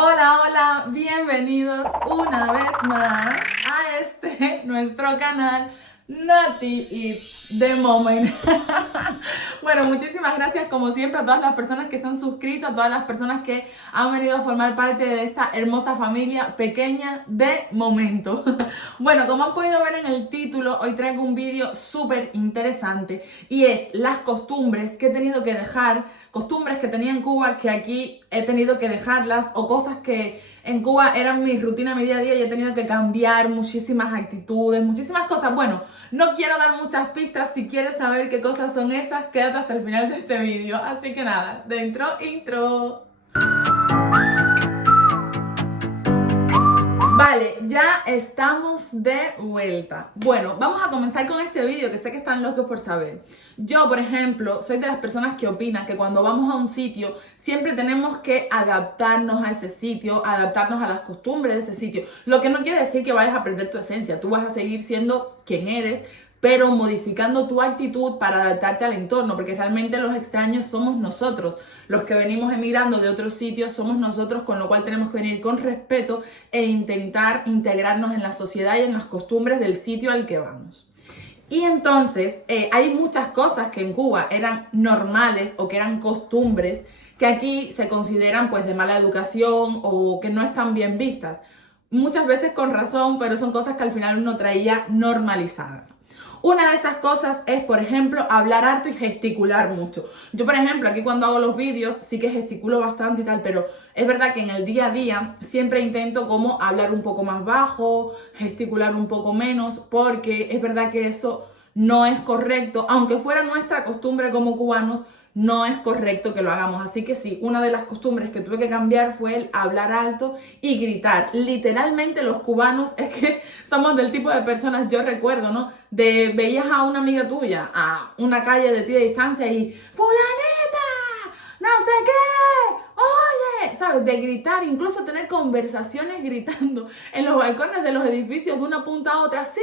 Hola, hola, bienvenidos una vez más a nuestro canal Nati It's the Moment. Bueno, muchísimas gracias como siempre a todas las personas que se han suscrito, a todas las personas que han venido a formar parte de esta hermosa familia pequeña de momento. Bueno, como han podido ver en el título, hoy traigo un vídeo súper interesante y es las costumbres que he tenido que dejar, costumbres que tenía en Cuba que aquí he tenido que dejarlas, o cosas que en Cuba eran mi rutina, mi día a día, y he tenido que cambiar muchísimas actitudes, muchísimas cosas. Bueno, no quiero dar muchas pistas. Si quieres saber qué cosas son esas, quédate hasta el final de este vídeo. Así que nada, dentro intro. Vale, ya estamos de vuelta. Bueno, vamos a comenzar con este vídeo que sé que están locos por saber. Yo, por ejemplo, soy de las personas que opinan que cuando vamos a un sitio siempre tenemos que adaptarnos a ese sitio, adaptarnos a las costumbres de ese sitio. Lo que no quiere decir que vayas a perder tu esencia. Tú vas a seguir siendo quien eres, pero modificando tu actitud para adaptarte al entorno, porque realmente los extraños somos nosotros. Los que venimos emigrando de otros sitios somos nosotros, con lo cual tenemos que venir con respeto e intentar integrarnos en la sociedad y en las costumbres del sitio al que vamos. Y entonces hay muchas cosas que en Cuba eran normales o que eran costumbres que aquí se consideran pues de mala educación o que no están bien vistas. Muchas veces con razón, pero son cosas que al final uno traía normalizadas. Una de esas cosas es, por ejemplo, hablar harto y gesticular mucho. Yo, por ejemplo, aquí cuando hago los vídeos sí que gesticulo bastante y tal, pero es verdad que en el día a día siempre intento como hablar un poco más bajo, gesticular un poco menos, porque es verdad que eso no es correcto. Aunque fuera nuestra costumbre como cubanos, no es correcto que lo hagamos. Así que sí, una de las costumbres que tuve que cambiar fue el hablar alto y gritar. Literalmente los cubanos es que somos del tipo de personas, yo recuerdo, ¿no? Veías a una amiga tuya a una calle de ti de distancia y ¡fulanita! ¡No sé qué! ¡Oye! ¿Sabes? De gritar, incluso tener conversaciones gritando en los balcones de los edificios de una punta a otra. ¡Sí!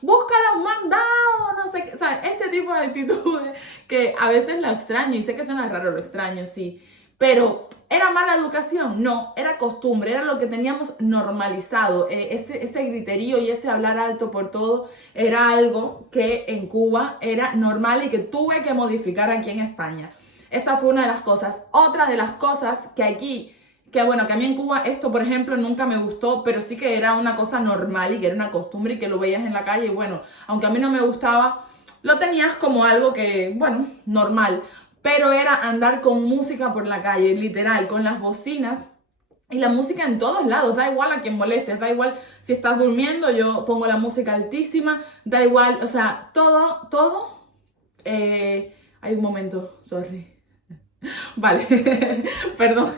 ¡Busca los mandados! No sé qué. ¿Sabes? Este tipo de actitudes que a veces la extraño, y sé que suena raro, lo extraño, sí. Pero, ¿era mala educación? No, era costumbre, era lo que teníamos normalizado. Ese griterío y ese hablar alto por todo era algo que en Cuba era normal y que tuve que modificar aquí en España. Esa fue una de las cosas. Otra de las cosas que aquí, que bueno, que a mí en Cuba esto, por ejemplo, nunca me gustó, pero sí que era una cosa normal y que era una costumbre y que lo veías en la calle y bueno, aunque a mí no me gustaba, lo tenías como algo que, bueno, normal. Pero era andar con música por la calle, literal, con las bocinas. Y la música en todos lados, da igual a quien molestes, da igual si estás durmiendo, yo pongo la música altísima, da igual, o sea, todo. Hay un momento, sorry. Vale, perdón.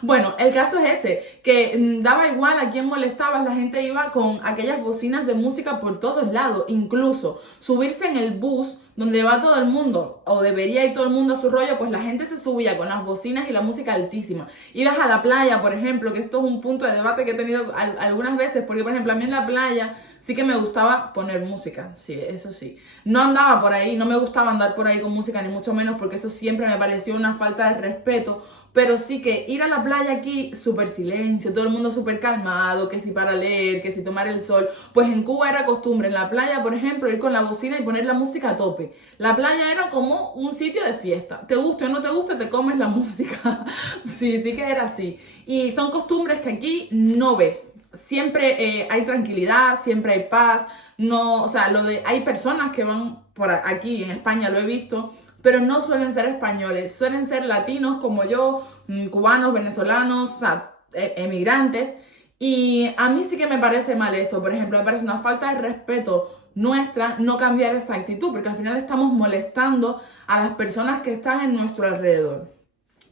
Bueno, el caso es ese, que daba igual a quién molestabas, la gente iba con aquellas bocinas de música por todos lados, incluso subirse en el bus donde va todo el mundo, o debería ir todo el mundo a su rollo, pues la gente se subía con las bocinas y la música altísima. Ibas a la playa, por ejemplo, que esto es un punto de debate que he tenido algunas veces, porque por ejemplo a mí en la playa sí que me gustaba poner música, sí, eso sí. No andaba por ahí, no me gustaba andar por ahí con música, ni mucho menos, porque eso siempre me pareció una falta de respeto. Pero sí que ir a la playa aquí, súper silencio, todo el mundo súper calmado, que si para leer, que si tomar el sol. Pues en Cuba era costumbre, en la playa, por ejemplo, ir con la bocina y poner la música a tope. La playa era como un sitio de fiesta. Te guste o no te guste, te comes la música. Sí que era así. Y son costumbres que aquí no ves. Siempre hay tranquilidad, siempre hay paz. No, o sea, hay personas que van por aquí, en España lo he visto, pero no suelen ser españoles, suelen ser latinos como yo, cubanos, venezolanos, o sea, emigrantes. Y a mí sí que me parece mal eso, por ejemplo, me parece una falta de respeto nuestra no cambiar esa actitud, porque al final estamos molestando a las personas que están en nuestro alrededor.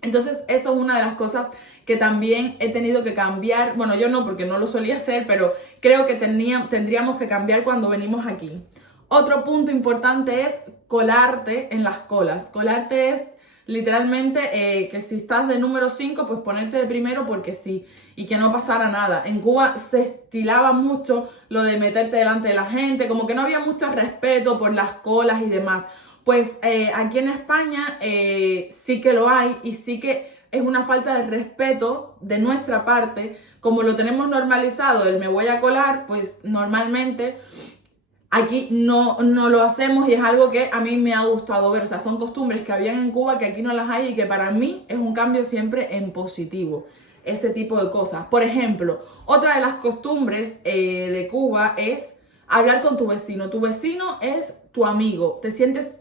Entonces, eso es una de las cosas que también he tenido que cambiar. Bueno, yo no, porque no lo solía hacer, pero creo que tendríamos que cambiar cuando venimos aquí. Otro punto importante es colarte en las colas. Colarte es literalmente que si estás de número 5, pues ponerte de primero porque sí, y que no pasara nada. En Cuba se estilaba mucho lo de meterte delante de la gente, como que no había mucho respeto por las colas y demás. Pues aquí en España sí que lo hay y sí que es una falta de respeto de nuestra parte. Como lo tenemos normalizado, el me voy a colar, pues normalmente aquí no lo hacemos y es algo que a mí me ha gustado ver. O sea, son costumbres que habían en Cuba que aquí no las hay y que para mí es un cambio siempre en positivo. Ese tipo de cosas. Por ejemplo, otra de las costumbres de Cuba es hablar con tu vecino. Tu vecino es tu amigo. Te sientes,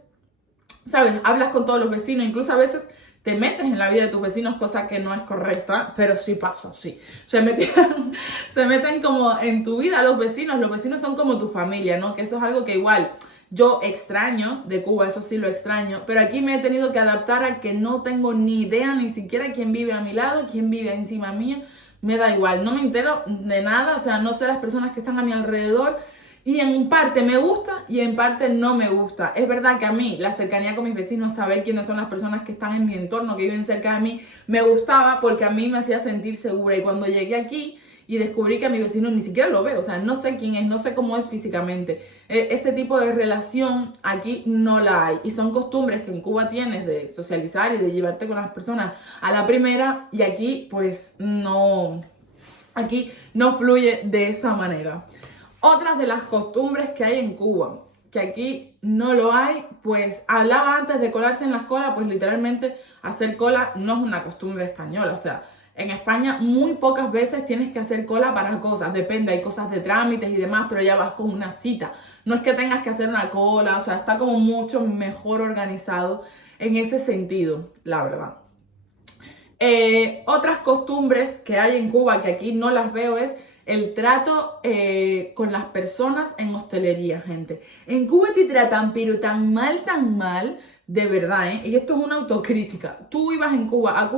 ¿sabes? Hablas con todos los vecinos. Incluso a veces te metes en la vida de tus vecinos, cosa que no es correcta, pero sí pasa, sí. Se meten como en tu vida los vecinos son como tu familia, ¿no? Que eso es algo que igual yo extraño de Cuba, eso sí lo extraño, pero aquí me he tenido que adaptar a que no tengo ni idea ni siquiera quién vive a mi lado, quién vive encima mío, me da igual, no me entero de nada, o sea, no sé las personas que están a mi alrededor. Y en parte me gusta y en parte no me gusta. Es verdad que a mí la cercanía con mis vecinos, saber quiénes son las personas que están en mi entorno, que viven cerca de mí, me gustaba porque a mí me hacía sentir segura. Y cuando llegué aquí y descubrí que a mi vecino ni siquiera lo veo, o sea, no sé quién es, no sé cómo es físicamente. Ese tipo de relación aquí no la hay. Y son costumbres que en Cuba tienes de socializar y de llevarte con las personas a la primera y aquí pues no, aquí no fluye de esa manera. Otras de las costumbres que hay en Cuba, que aquí no lo hay, pues hablaba antes de colarse en las colas, pues literalmente hacer cola no es una costumbre española. O sea, en España muy pocas veces tienes que hacer cola para cosas, depende, hay cosas de trámites y demás, pero ya vas con una cita. No es que tengas que hacer una cola, o sea, está como mucho mejor organizado en ese sentido, la verdad. Otras costumbres que hay en Cuba que aquí no las veo es el trato con las personas en hostelería, gente. En Cuba te tratan, pero tan mal, de verdad, ¿eh? Y esto es una autocrítica. Tú ibas en Cuba,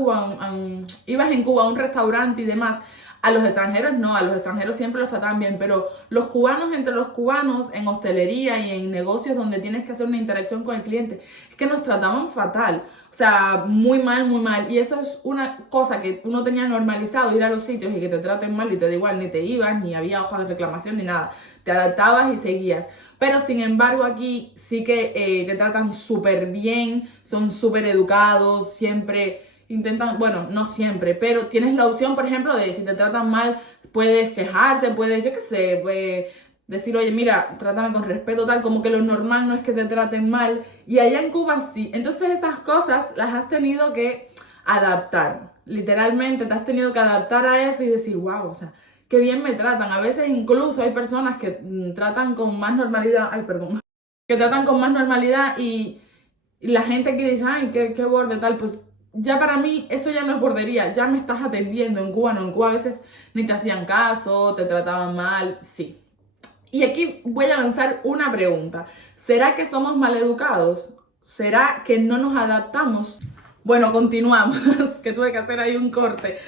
ibas en Cuba a un restaurante y demás. A los extranjeros no, a los extranjeros siempre los tratan bien, pero los cubanos entre los cubanos en hostelería y en negocios donde tienes que hacer una interacción con el cliente, es que nos trataban fatal, o sea, muy mal, muy mal. Y eso es una cosa que uno tenía normalizado, ir a los sitios y que te traten mal y te da igual, ni te ibas, ni había hoja de reclamación, ni nada. Te adaptabas y seguías. Pero sin embargo aquí sí que te tratan súper bien, son súper educados, siempre intentan, bueno, no siempre, pero tienes la opción, por ejemplo, de si te tratan mal, puedes quejarte, puedes, yo qué sé, puedes decir, oye, mira, trátame con respeto, tal, como que lo normal no es que te traten mal, y allá en Cuba sí. Entonces esas cosas las has tenido que adaptar, literalmente te has tenido que adaptar a eso y decir, wow, o sea, qué bien me tratan. A veces incluso hay personas que tratan con más normalidad, ay, perdón, que tratan con más normalidad y la gente que dice, ay, qué borde, tal, pues ya para mí eso ya no es bordería, ya me estás atendiendo. En Cuba no, en Cuba a veces ni te hacían caso, te trataban mal, sí. Y aquí voy a lanzar una pregunta. ¿Será que somos maleducados? ¿Será que no nos adaptamos? Bueno, continuamos, que tuve que hacer ahí un corte.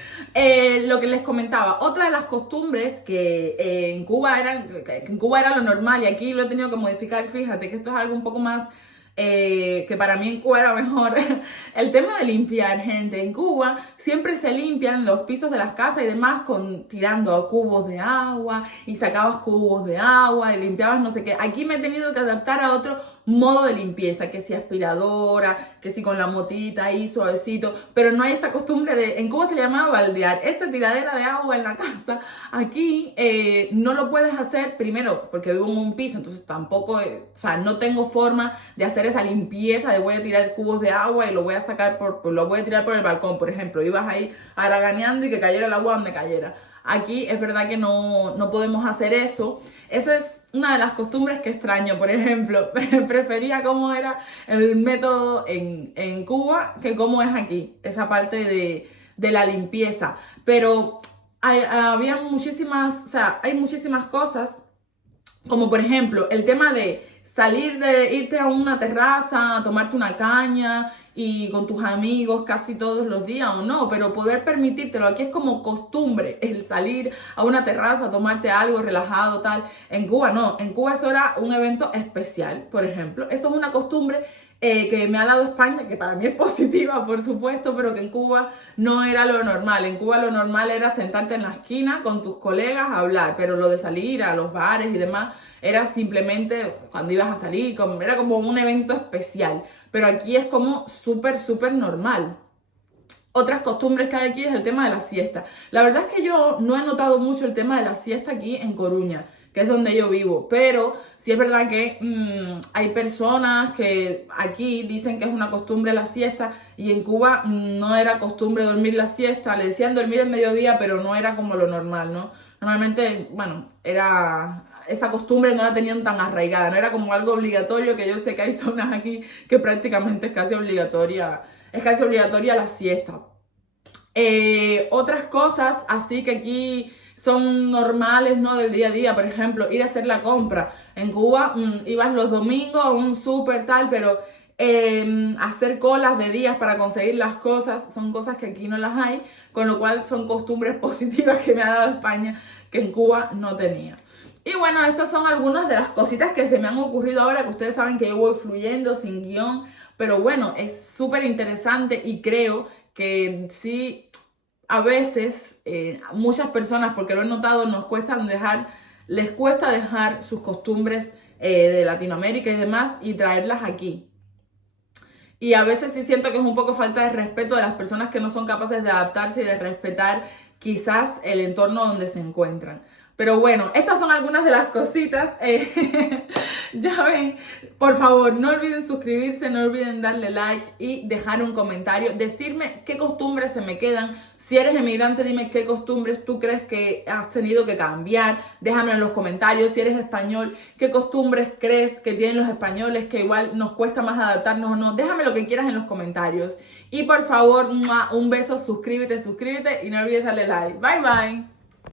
Lo que les comentaba, otra de las costumbres que en Cuba era lo normal y aquí lo he tenido que modificar, fíjate que esto es algo un poco más que para mí en Cuba era mejor. El tema de limpiar, gente. En Cuba siempre se limpian los pisos de las casas y demás tirando cubos de agua y sacabas cubos de agua y limpiabas no sé qué. Aquí me he tenido que adaptar a otro modo de limpieza, que si aspiradora, que si con la motita ahí suavecito, pero no hay esa costumbre en Cuba se llamaba baldear, esa tiradera de agua en la casa. Aquí no lo puedes hacer, primero porque vivo en un piso, entonces tampoco, o sea, no tengo forma de hacer esa limpieza de voy a tirar cubos de agua y lo voy a sacar lo voy a tirar por el balcón, por ejemplo, ibas ahí haraganeando y que cayera el agua donde cayera. Aquí es verdad que no podemos hacer eso. Esa es una de las costumbres que extraño, por ejemplo. Prefería cómo era el método en Cuba que cómo es aquí, esa parte de la limpieza. Pero había muchísimas, o sea, hay muchísimas cosas, como por ejemplo el tema de irte a una terraza, a tomarte una caña y con tus amigos casi todos los días o no, pero poder permitírtelo. Aquí es como costumbre el salir a una terraza, a tomarte algo relajado, tal. En Cuba no, en Cuba eso era un evento especial, por ejemplo. Eso es una costumbre que me ha dado España, que para mí es positiva, por supuesto, pero que en Cuba no era lo normal. En Cuba lo normal era sentarte en la esquina con tus colegas a hablar, pero lo de salir a los bares y demás era simplemente cuando ibas a salir, era como un evento especial. Pero aquí es como súper normal. Otras costumbres que hay aquí es el tema de la siesta. La verdad es que yo no he notado mucho el tema de la siesta aquí en Coruña, que es donde yo vivo, pero sí es verdad que hay personas que aquí dicen que es una costumbre la siesta y en Cuba no era costumbre dormir la siesta, le decían dormir el mediodía, pero no era como lo normal, ¿no? Normalmente, bueno, esa costumbre no la tenían tan arraigada, no era como algo obligatorio, que yo sé que hay zonas aquí que prácticamente es casi obligatoria la siesta. Otras cosas así que aquí son normales, ¿no? Del día a día, por ejemplo, ir a hacer la compra. En Cuba ibas los domingos a un súper tal, pero hacer colas de días para conseguir las cosas son cosas que aquí no las hay, con lo cual son costumbres positivas que me ha dado España que en Cuba no tenía. Y bueno, estas son algunas de las cositas que se me han ocurrido ahora, que ustedes saben que yo voy fluyendo sin guión, pero bueno, es súper interesante y creo que sí, a veces muchas personas, porque lo he notado, les cuesta dejar sus costumbres de Latinoamérica y demás y traerlas aquí. Y a veces sí siento que es un poco falta de respeto de las personas que no son capaces de adaptarse y de respetar quizás el entorno donde se encuentran. Pero bueno, estas son algunas de las cositas. Ya ven, por favor, no olviden suscribirse, no olviden darle like y dejar un comentario. Decirme qué costumbres se me quedan. Si eres emigrante, dime qué costumbres tú crees que has tenido que cambiar. Déjame en los comentarios. Si eres español, qué costumbres crees que tienen los españoles que igual nos cuesta más adaptarnos o no. Déjame lo que quieras en los comentarios. Y por favor, un beso, suscríbete y no olvides darle like. Bye, bye.